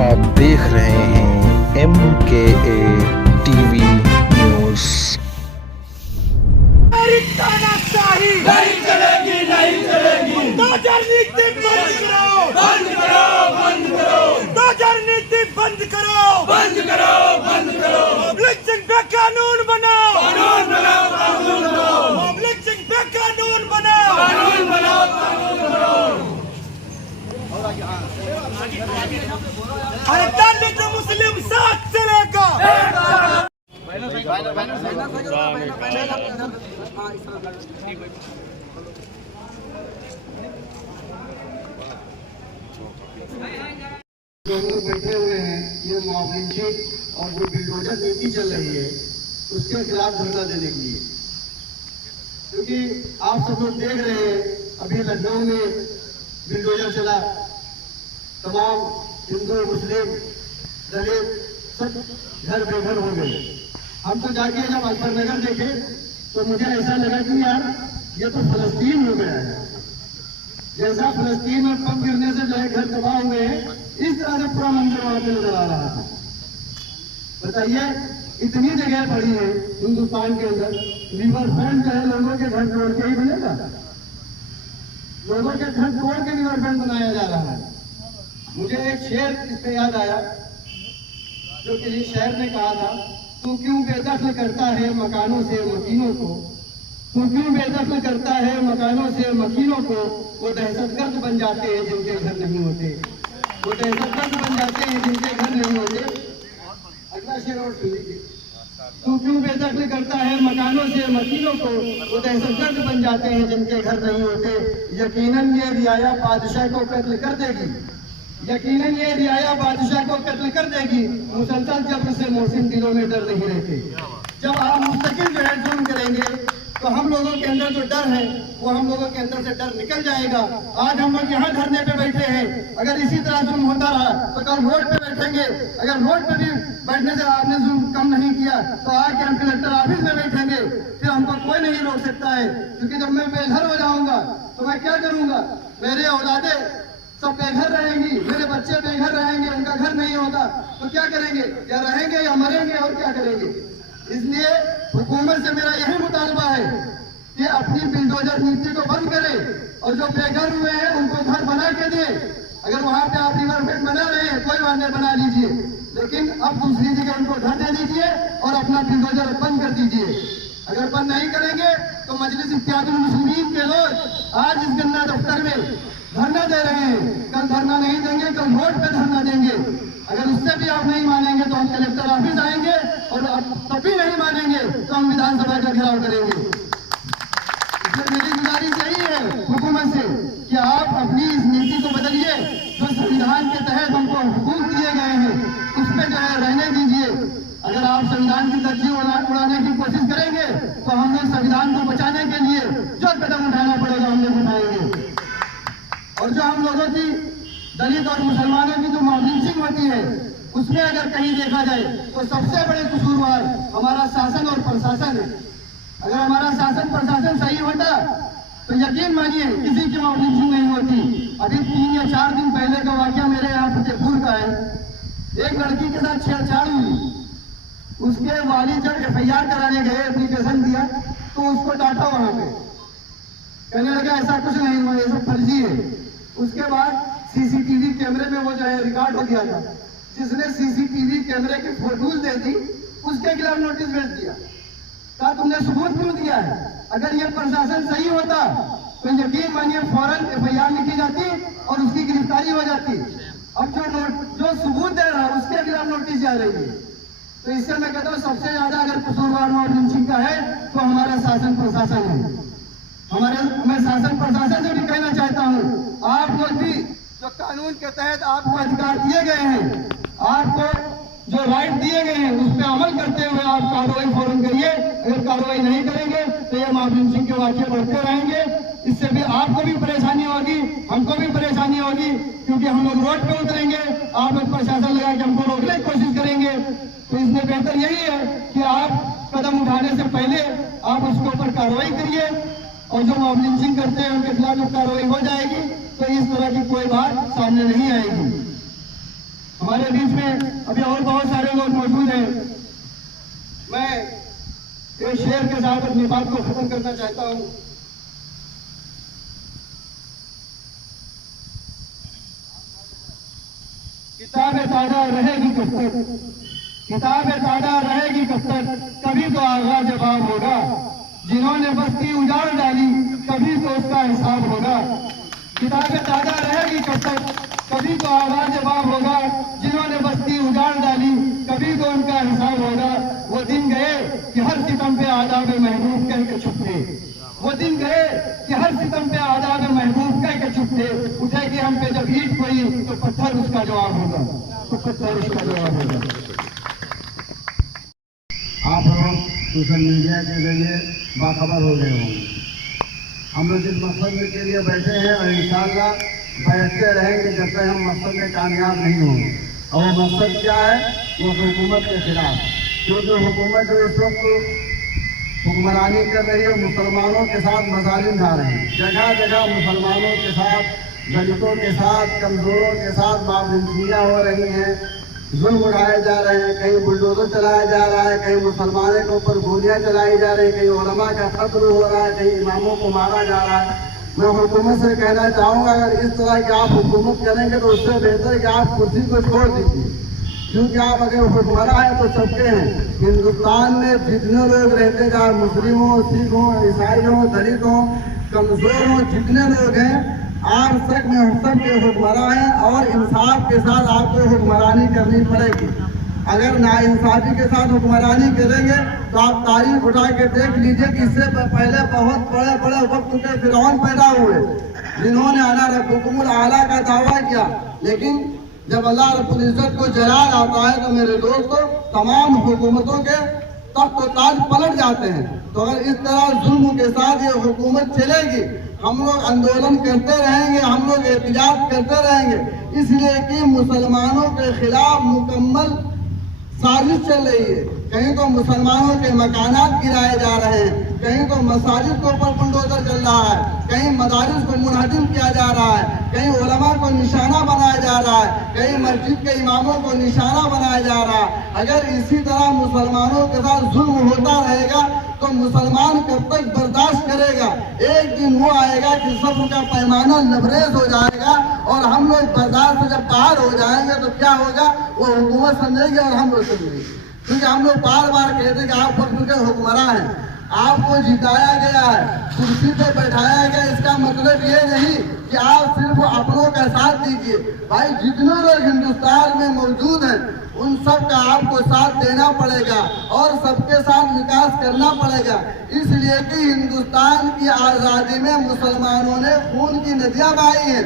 आप देख रहे हैं MKA टीवी न्यूज़। नहीं चलेगी, नहीं चलेगी। नीति बंद करो, बंद करो, बंद करो, नीति बंद करो, बंद करो, बंद करो। पब्लिक सिंह पे कानून बनाओ, कानून बनाओ, कानून बनाओ, पब्लिक सिंह पे कानून बनाओ, कानून बनाओ, कानून बनाओ। अरे दलित मुस्लिम साथ चलेगा। जो लोग बैठे हुए हैं, ये मुआवजा और वो बिल्डोजर नीति चल रही है, उसके खिलाफ धरना देने के लिए। क्योंकि आप सब लोग देख रहे हैं, अभी लखनऊ में बिल्डोजर चला, तमाम हिंदू मुस्लिम दलित सब घर बेघर हो गए। हम तो जाके जब अकबरनगर देखे तो मुझे ऐसा लगा कि यार ये तो फलस्तीन हो गया है। जैसा फलस्तीन में बम गिरने से जो है घर तबाह हुए हैं, इस तरह से पूरा मंदिर वहां पे नजर आ रहा था। बताइए, इतनी जगह पड़ी है हिंदुस्तान के अंदर, रिवर फ्रंट जो है लोगों के घर तोड़ के ही बनेगा, लोगों के घर तोड़ के रिवर फ्रंट बनाया जा रहा है। मुझे एक शेर इस पे याद आया जो किसी शायर ने कहा था, तू क्यों बेदखल करता है मकानों से मकीनों को, तू क्यों बेदखल करता है मकानों से मकीनों को, वो दहशतगर्द बन जाते हैं जिनके घर नहीं होते, वो दहशतगर्द बन जाते हैं जिनके घर नहीं होते। अगला शेर और सुन लीजिए, तू क्यों बेदखल करता है मकानों से मकीनों को, वो दहशतगर्द बन जाते हैं जिनके घर नहीं होते। यकीनन ये रियाया बादशाह को कत्ल कर देगी, यकीनन ये रियाया बादशाह को कत्ल कर देगी। मुसलसल जब से मोहसिन दिलों में डर नहीं रहते। जब आप मुस्तकिल जो है जुल्म करेंगे तो हम लोगों के अंदर जो डर है वो हम लोगों के अंदर से डर निकल जाएगा। आज हम लोग यहाँ धरने पे बैठे हैं, अगर इसी तरह जुल्म होता रहा तो कल रोड पे बैठेंगे। अगर रोड पे भी बैठने से आपने जुल्म कम नहीं किया तो आके हम कलेक्टर ऑफिस में बैठेंगे, फिर हमको कोई नहीं रोक सकता है। क्योंकि जब मैं बेघर हो जाऊंगा तो मैं क्या करूंगा, मेरे औलादे सब बेघर रहेंगी, मेरे बच्चे बेघर रहेंगे, उनका घर नहीं होगा तो क्या करेंगे, या रहेंगे या मरेंगे और क्या करेंगे। इसलिए हुकूमत से मेरा यही मुतालबा है कि अपनी बिल्डोजर नीति को बंद करे और जो बेघर हुए हैं उनको घर बना के दे। अगर वहां पे आप रिवर फ्रंट बना रहे हैं कोई बात नहीं, बना लीजिए, लेकिन अब दूसरी जगह उनको घर दे दीजिए और अपना बिल्डोजर बंद कर दीजिए। अगर बंद नहीं करेंगे तो मजलिस इत्तेहादुल मुस्लिमीन के लोग आज इस गन्ना दफ्तर में धरना दे रहे हैं, कल धरना नहीं देंगे, कल रोड पे धरना देंगे। अगर उससे भी आप नहीं मानेंगे तो हम कलेक्टर ऑफिस आएंगे और तभी नहीं मानेंगे तो हम विधानसभा का घेराव करेंगे। इसलिए मेरी गुजारिश यही है हुकूमत से कि आप अपनी इस नीति को बदलिए। जो संविधान के तहत हमको हुकूक दिए गए हैं उस पर जो है रहने दीजिए। अगर आप संविधान की धज्जी उड़ाने की कोशिश करेंगे तो हम लोग संविधान को बचाने के लिए जो कदम उठाना पड़ेगा हम लोग उठाएंगे। और जो हम लोगों की दलित और मुसलमानों की जो मॉर्निंग होती है उसमें अगर कहीं देखा जाए तो सबसे बड़े कसूरवार हमारा शासन और प्रशासन है। अगर हमारा शासन प्रशासन सही होता तो यकीन मानिए किसी की मॉर्निंग नहीं होती। अभी 3 या 4 दिन पहले का वाकया मेरे यहाँ फतेहपुर का है। एक लड़की के साथ छेड़छाड़ हुई, उसके वालिद जब FIR कराने गए, एप्लीकेशन दिया तो उसको डांटा वहां पे, कहने लगा ऐसा कुछ नहीं हुआ, ये सब फर्जी है। उसके बाद CCTV कैमरे में वो जो है रिकॉर्ड हो गया था। जिसने CCTV कैमरे की फोटोज दे दी उसके खिलाफ नोटिस भेज दिया। कहा तुमने सबूत क्यों दिया है। अगर ये प्रशासन सही होता तो यकीन मानिए फौरन FIR लिखी जाती और उसकी गिरफ्तारी हो जाती। अब जो सबूत दे रहा है उसके खिलाफ नोटिस जा रही है। तो इससे मैं कहता हूँ सबसे ज्यादा अगर कसूरवार मॉर्निंग का है तो हमारा शासन प्रशासन है। मैं शासन प्रशासन से भी कहना चाहता हूँ, आप लोग भी जो कानून के तहत आपको अधिकार दिए गए हैं, आपको जो राइट दिए गए हैं उस पर अमल करते हुए आप कार्रवाई फौरन करिए। अगर कार्रवाई नहीं करेंगे तो ये मामून सिंह के वाक्य बढ़ते रहेंगे। इससे भी आपको भी परेशानी होगी, हमको भी परेशानी होगी, क्योंकि हम लोग रोड पे उतरेंगे, आप लोग प्रशासन लगा के हमको रोकने की कोशिश करेंगे। तो इसलिए बेहतर यही है कि आप कदम उठाने से पहले आप उसके ऊपर कार्रवाई करिए और जो मॉब करते हैं उनके खिलाफ जो कार्रवाई हो जाएगी तो इस तरह की कोई बात सामने नहीं आएगी। हमारे बीच में अभी और बहुत सारे लोग मौजूद हैं। मैं एक शेर के साथ अपनी बात को खत्म करना चाहता हूं। किताबें ताजा रहेगी कब तक, किताबें ताजा रहेगी कब तक, कभी तो आगाज जवाब होगा। जिन्होंने बस्ती उजाड़ डाली कभी तो उसका हिसाब होगा। किताबें ताजा रहेगी कब तक, कभी तो आगाज जवाब होगा। जिन्होंने बस्ती उजाड़ डाली कभी तो उनका हिसाब होगा। वो दिन गए कि हर सितम पे आदाब महबूब कह के चुप थे। वो दिन गए कि हर सितम पे आदाब महबूब कह के चुप थे। उठेगी हम पे जब ईट पड़ी तो पत्थर उसका जवाब होगा, तो पत्थर उसका जवाब होगा। आप लोग सोशल मीडिया के जरिए बाखबर हो गए होंगे। हम लोग जिस मकसद के लिए बैठे हैं और इंशाअल्लाह बैठते रहेंगे जब तक हम मकसद में कामयाब नहीं होंगे। और वो मकसद क्या है? वो हुकूमत के खिलाफ, क्योंकि हुकूमत जो इस वक्त हुक्मरानी कर रही है मुसलमानों के साथ मजालिम ढा रहे हैं। जगह जगह मुसलमानों के साथ, दलितों के साथ, कमजोरों के साथ मामूलियाँ हो रही हैं, जुल्म उड़ाए जा रहे हैं। कहीं बुलडोजर चलाया जा रहा है, कहीं मुसलमानों के ऊपर गोलियां चलाई जा रही है, कहीं उलमा का कत्ल हो रहा है, कहीं इमामों को मारा जा रहा है। मैं हुकूमत से कहना चाहूँगा, अगर इस तरह की आप हुकूमत करेंगे तो उससे बेहतर कि आप कुर्सी को छोड़ दीजिए, क्योंकि आप अगर हुक्मरान है तो सबके हैं। हिंदुस्तान में जितने लोग रहते हैं, चाहे मुस्लिम हो, सिख हो, ईसाई हो, दलित हो, कमजोर हो, जितने लोग हैं, आप सब में सब के हुक्मरान हैं और इंसाफ के साथ आपको हुक्मरानी करनी पड़ेगी। अगर नाइंसाफी के साथ हुक्मरानी करेंगे तो आप तारीख उठा के देख लीजिए कि इससे पहले बहुत बड़े बड़े वक्त के फिरौन पैदा हुए जिन्होंने अना रब्बुकुमुल आला का दावा किया, लेकिन जब अल्लाह रब्बुल इज्जत को जलाल आता है तो मेरे दोस्तों तमाम हुकूमतों के तख्त ताज पलट जाते हैं। तो अगर इस तरह जुल्म के साथ ये हुकूमत चलेगी, हम लोग आंदोलन करते रहेंगे, हम लोग एहतिजाज करते रहेंगे, इसलिए कि मुसलमानों के खिलाफ मुकम्मल साजिश चल रही है। कहीं तो मुसलमानों के मकानात गिराए जा रहे हैं, कहीं तो मसाजिद के ऊपर बुलडोजर चल रहा है, कहीं मदारिस को मुनहदिम किया जा रहा है, कहीं उलमा को निशाना बनाया जा रहा है, कहीं मस्जिद के इमामों को निशाना बनाया जा रहा है। अगर इसी तरह मुसलमानों के साथ जुल्म होता रहेगा तो मुसलमान कब तक बर्दाश्त करेगा? एक दिन वो आएगा कि सब का पैमाना लबरेज हो जाएगा और हम लोग बर्दाश्त से जब बाहर हो जाएंगे तो क्या होगा? वो हुकूमत समझेगी और हम लोग समझेंगे। क्योंकि हम लोग बार बार कहते कि आप वक्त के हुक्मरान हैं, आपको जिताया गया है, कुर्सी पे बैठाया गया। इसका मतलब ये नहीं कि आप सिर्फ अपनों का साथ दीजिए। भाई जितने लोग हिंदुस्तान में मौजूद हैं उन सब का आपको साथ देना पड़ेगा और सबके साथ विकास करना पड़ेगा। इसलिए कि हिंदुस्तान की आज़ादी में मुसलमानों ने खून की नदियाँ बहाई हैं,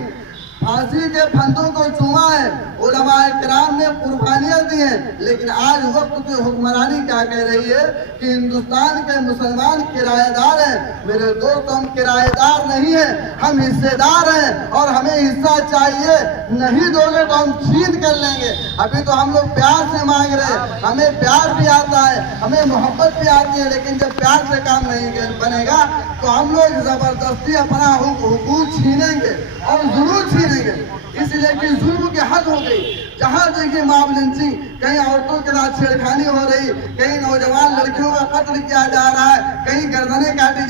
फांसी के फंदों को चूमा है, उलमाए किराम ने कुर्बानियां दी हैं। लेकिन आज वक्त की हुक्मरानी क्या कह रही है कि हिंदुस्तान के मुसलमान किराएदार हैं। मेरे दोस्त, हम किराएदार नहीं हैं, हम हिस्सेदार हैं और हमें हिस्सा चाहिए। नहीं दोगे तो हम छीन कर लेंगे। अभी तो हम लोग प्यार से मांग रहे हैं, हमें प्यार भी आता है, हमें मोहब्बत भी आती है, लेकिन जब प्यार से काम नहीं बनेगा तो हम लोग जबरदस्ती अपना हुकूक छीनेंगे और जरूर छीनेंगे। इसलिए कि जुल्म की हद हो गई। जहाँ देखिए मॉब लिंचिंग, कहीं औरतों के साथ छेड़खानी हो रही, कहीं नौजवान लड़कियों का कत्ल किया जा रहा है, कहीं गर्दनें काटी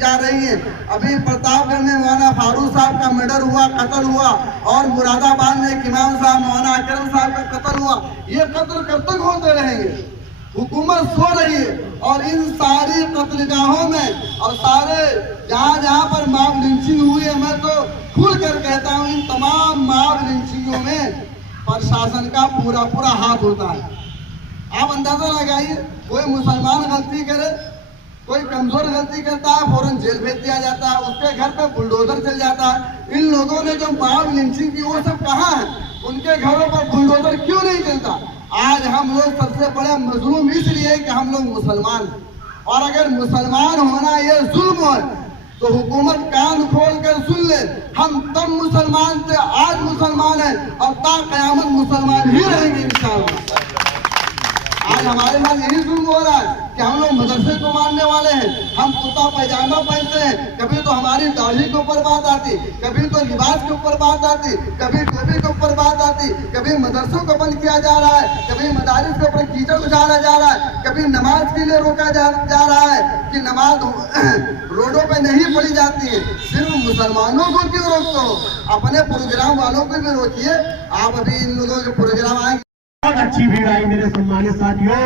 जा रही हैं। अभी प्रतापगढ़ में मौलाना फारूक साहब का मर्डर हुआ, कत्ल हुआ, और मुरादाबाद में एक इमाम साहब मौलाना अकरम साहब का कत्ल हुआ। ये कत्ल कब तक होते रहेंगे? हुकूमत सो रही है और इन सारी कत्लगाहों में और सारे जहाँ जहाँ पर मॉब लिंचिंग हुई है, मैं तो खुल कर कहता हूँ इन तमाम मॉब लिंचिंगों में प्रशासन का पूरा पूरा हाथ होता है। आप अंदाजा लगाइए, कोई मुसलमान गलती करे, कोई कमजोर गलती करता है, फौरन जेल भेज दिया जाता है, उसके घर पे बुलडोजर चल जाता है। इन लोगों ने जो मॉब लिंचिंग की वो सब कहाँ है? उनके घरों पर बुलडोजर क्यों नहीं चलता? आज हम लोग सबसे बड़े मजलूम इसलिए कि हम लोग मुसलमान हैं, और अगर मुसलमान होना ये जुल्म है तो हुकूमत कान खोल कर सुन ले। हम तब मुसलमान थे, आज मुसलमान हैं और ता क़यामत मुसलमान ही रहेंगे इंशाअल्लाह। आज हमारे साथ यही जुल्म हो रहा है कि हम लोग मदरसे को मानने वाले हैं, हम कुर्ता पैजामा पहनते हैं, कभी तो हमारी दाढ़ी के ऊपर बात आती, कभी तो लिबास के ऊपर बात आती, कभी टोपी के ऊपर बात आती, दी, कभी मदरसों को बंद किया जा रहा है, कभी मदारिस के ऊपर कीचड़ उछाला जा रहा है, कभी नमाज के लिए रोका जा रहा है कि नमाज रोडों पे नहीं पढ़ी जाती है। सिर्फ मुसलमानों को क्यों रोकते हो, अपने प्रोग्राम वालों को भी रोकिए। आप अभी इन लोगों के प्रोग्राम आए, बहुत अच्छी भीड़ आई मेरे सम्मानित साथियों।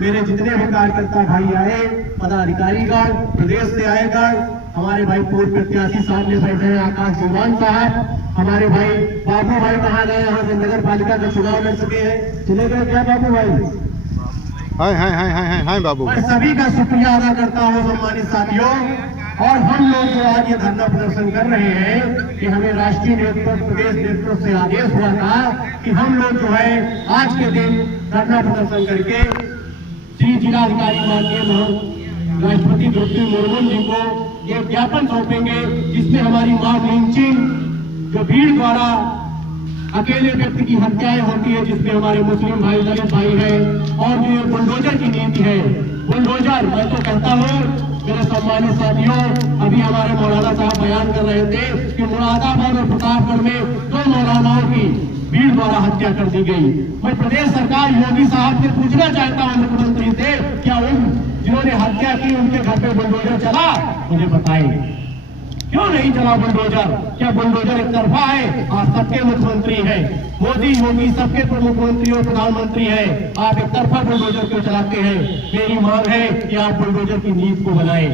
मेरे जितने भी कार्यकर्ता भाई आए, पदाधिकारीगण, प्रदेश से आएगण, हमारे भाई पूर्व प्रत्याशी सामने बैठे हैं आकाश जुबान साहब, हमारे भाई बाबू भाई कहाँ गए, यहाँ से नगर पालिका का चुनाव लड़ चुके हैं, चले गए क्या बाबू भाई? हाय बाबू। मैं सभी का शुक्रिया अदा करता हूँ सम्मानित साथियों। और हम लोग जो आज ये धरना प्रदर्शन कर रहे हैं कि हमें राष्ट्रीय नेतृत्व, प्रदेश नेतृत्व से आदेश हुआ था कि हम लोग जो है आज के दिन धरना प्रदर्शन करके श्री जिलाधिकारी माननीय राष्ट्रपति द्रौपदी मुर्मू जी को ये ज्ञापन सौंपेंगे जिसमें हमारी मॉब लिंचिंग, जो भीड़ द्वारा अकेले व्यक्ति की हत्याएं होती है, जिसमें हमारे मुस्लिम भाई, दलित भाई है, और जो ये बुलडोजर की नीति है, बुलडोजर, मैं तो कहता हूँ मेरे सम्मानित साथियों, अभी हमारे मौलाना साहब बयान कर रहे थे कि मुरादाबाद और प्रतापगढ़ में 2 मौलानाओं की भीड़ द्वारा हत्या कर दी गई। मैं प्रदेश सरकार योगी साहब से पूछना चाहता हूँ, मुख्यमंत्री से, क्या उन जिन्होंने हत्या की उनके घर पे बुलडोजर चला? मुझे बताएं क्यों नहीं चला बुलडोजर? क्या बुलडोजर एक तरफा है? आप सबके मुख्यमंत्री हैं, मोदी योगी सबके मुख्यमंत्री और प्रधानमंत्री हैं, आप एक तरफा बुलडोजर क्यों चलाते हैं? मेरी मांग है कि आप बुलडोजर की नीति को बनाएं।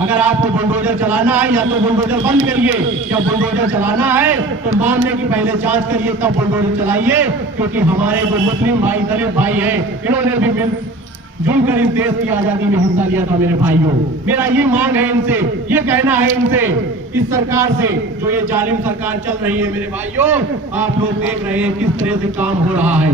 अगर आपको बुलडोजर चलाना है या तो बुलडोजर बंद करिए, या बुलडोजर चलाना है तो मामले की पहले जांच करिए तब बुलडोजर चलाइए, क्योंकि हमारे जो मुस्लिम भाई, दलित भाई हैं, इन्होंने भी जुड़कर इस देश की आजादी में हिस्सा लिया था। मेरे भाइयों, मेरा ये मांग है इनसे, ये कहना है इनसे, इस सरकार से, जो ये जालिम सरकार चल रही है, मेरे भाइयों, आप लोग देख रहे हैं किस तरह से काम हो रहा है।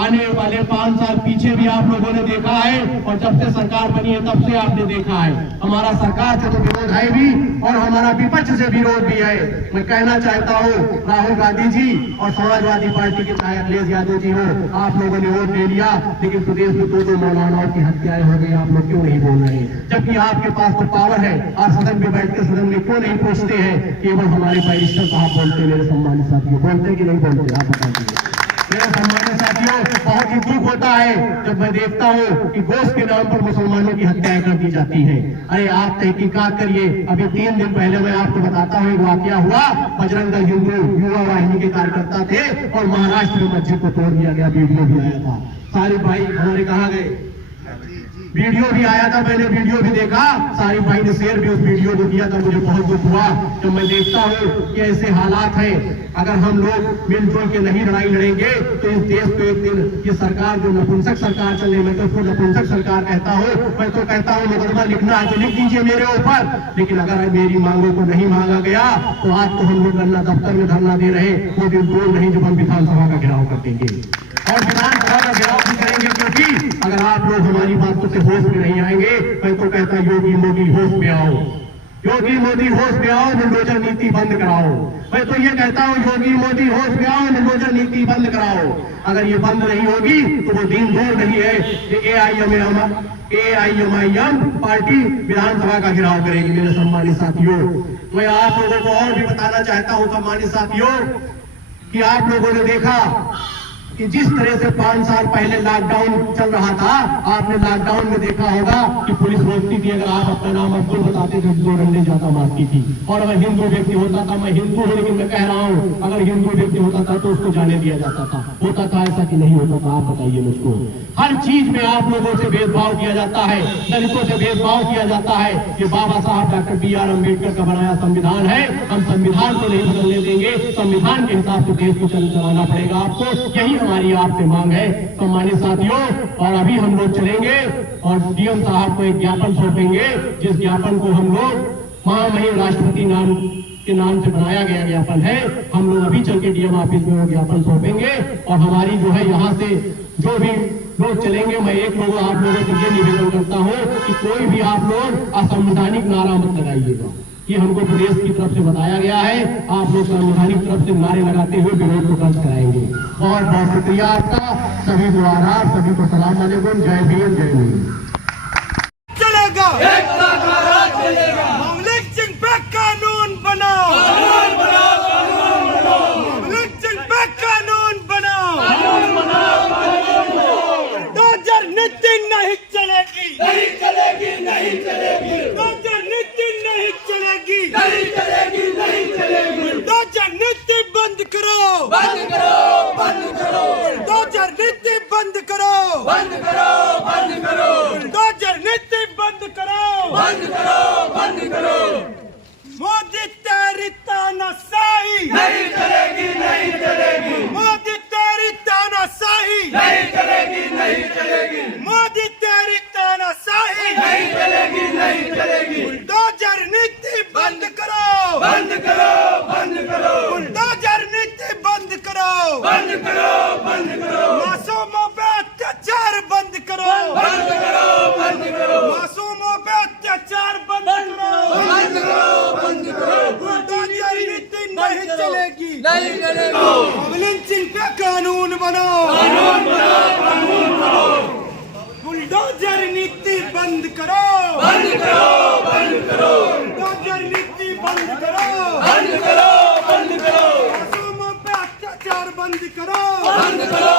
आने वाले 5 साल पीछे भी आप लोगों ने देखा है, और जब से सरकार बनी है तब से आपने देखा है। हमारा सरकार से तो विरोध है भी, और हमारा विपक्ष से विरोध भी है। मैं कहना चाहता हूँ, राहुल गांधी जी और समाजवादी पार्टी के चाहे अखिलेश यादव जी हो, आप लोगों ने वोट दे लिया, लेकिन प्रदेश में 2 मौलानाओं की हत्याएं हो गई, आप लोग क्यों नहीं बोल रहे? जबकि आपके पास तो पावर है, आप सदन में बैठ के सदन में क्यों नहीं पूछते हैं? केवल हमारे बैरिस्टर साहब बोलते। मेरे सम्मानित साथियों, बोलते कि नहीं बोलते? आप बता दीजिए। मेरे सम्मानित साथियों, बहुत ही दुख होता है जब मैं देखता हूँ कि गोश्त के नाम पर मुसलमानों की हत्याएं कर दी जाती हैं। अरे आप तहकीकात करिए। अभी 3 दिन पहले मैं आपको बताता हूँ, एक वाकया हुआ, बजरंग दल हिंदू युवा वाहिनी के कार्यकर्ता थे और महाराष्ट्र में मस्जिद को तोड़ दिया गया, वीडियो भी आया था। सारे भाई हमारे कहाँ गए? वीडियो भी आया था, मैंने वीडियो भी देखा, सारी भाई ने शेयर भी उस वीडियो को किया था। मुझे बहुत दुख हुआ जब मैं देखता हूँ कि ऐसे हालात हैं। अगर हम लोग मिलजुल के नहीं लड़ाई लड़ेंगे तो इस देश को एक दिन ये सरकार जो नपुंसक सरकार चल रही है, मैं तो उसको नपुंसक सरकार कहता हूँ। मैं तो कहता हूँ मुकदमा लिखना है तो लिख दीजिए मेरे ऊपर, लेकिन अगर मेरी मांगों को नहीं मांगा गया तो आज तो हम लोग धरना दफ्तर में धरना दे रहे, वो दिन दूर नहीं जब हम विधानसभा का घेराव कर देंगे। और विधानसभा का घेराव भी करेंगे, क्योंकि अगर आप लोग हमारी बातों से होश में नहीं आएंगे, मैं तो कहता योगी मोदी होश में आओ, योगी मोदी होश में आओ, बुलडोजर नीति बंद कराओ। मैं तो ये कहता हूँ योगी मोदी होश में आओ, बुलडोजर नीति बंद कराओ। अगर ये बंद नहीं होगी तो वो दिन दूर नहीं है कि AIMIM पार्टी विधानसभा का घेराव करेगी। मेरे सम्मानित साथियों, मैं आप लोगों को और भी बताना चाहता हूँ सम्मानित साथियों, कि आप लोगों ने देखा कि जिस तरह से 5 साल पहले लॉकडाउन चल रहा था, आपने लॉकडाउन में देखा होगा कि पुलिस रोकती थी, अगर आप अपना नाम अब्दुल बताते थे 2 डंडे ज्यादा मारती थी। और अगर हिंदू व्यक्ति होता था, मैं हिंदू हूं लेकिन मैं कह रहा हूं, अगर हिंदू व्यक्ति होता था तो उसको जाने दिया जाता था। होता था ऐसा कि नहीं होता था? आप बताइए मुझको। हर चीज में आप लोगों से भेदभाव किया जाता है, दलितों से भेदभाव किया जाता है। ये बाबा साहब डॉक्टर BR अम्बेडकर का बनाया संविधान है, हम संविधान को नहीं बदलने देंगे। संविधान के हिसाब से देश को चलाना पड़ेगा आपको, यही हमारी आपसे मांग है सम्मानित साथियों। और अभी हम लोग चलेंगे और DM साहब को एक ज्ञापन सौंपेंगे, जिस ज्ञापन को हम लोग महामहिम राष्ट्रपति के नाम से बनाया गया ज्ञापन है। हम लोग अभी चल के DM ऑफिस में वो ज्ञापन सौंपेंगे। और हमारी जो है यहाँ से जो भी लोग चलेंगे, मैं एक लोग आप लोगों से ये निवेदन करता हूँ कि कोई भी आप लोग असंवैधानिक नारा मत लगाइएगा। ये हमको प्रदेश की तरफ से बताया गया है, आप लोग संवैधानिक तरफ से नारे लगाते हुए विरोध को दर्ज कराएंगे। बहुत बहुत शुक्रिया आपका, सभी को आदाब, सभी को सलाम वालेकुम, जय भीम जय भीम। चलेगा, एकता का राज चलेगा। मॉब लिंचिंग पे कानून बनाओ, कानून बनाओ, कानून बनाओ। मॉब लिंचिंग पे कानून बंद करो बंद करो बुलडोजर नीति बंद करो बंद करो बंद करो बुलडोजर नीति बंद करो बंद करो बंद करो मोदी तेरी तानाशाही नहीं चलेगी नहीं चलेगी मोदी तेरी तानाशाही नहीं चलेगी नहीं चलेगी मोदी तेरी तानाशाही नहीं चलेगी नहीं चलेगी बुलडोजर नीति बंद करो बंद करो बंद करो बुलडोजर नीति बंद करो बंद करो बंद करो मासूमों पे अत्याचार बंद करो बंद करो बंद करो मासूमों पे अत्याचार बंद करो बंद करो बंद करो बुलडोजर नीति नहीं चलेगी नहीं चलेगी लिंचिंग पे कानून बनाओ कानून बनाओ कानून बनाओ बुलडोजर नीति बंद करो बंद करो बंद करो बुलडोजर नीति बंद करो बंद करो बंद करो मासूमों पे अत्याचार बंद करो बंद करो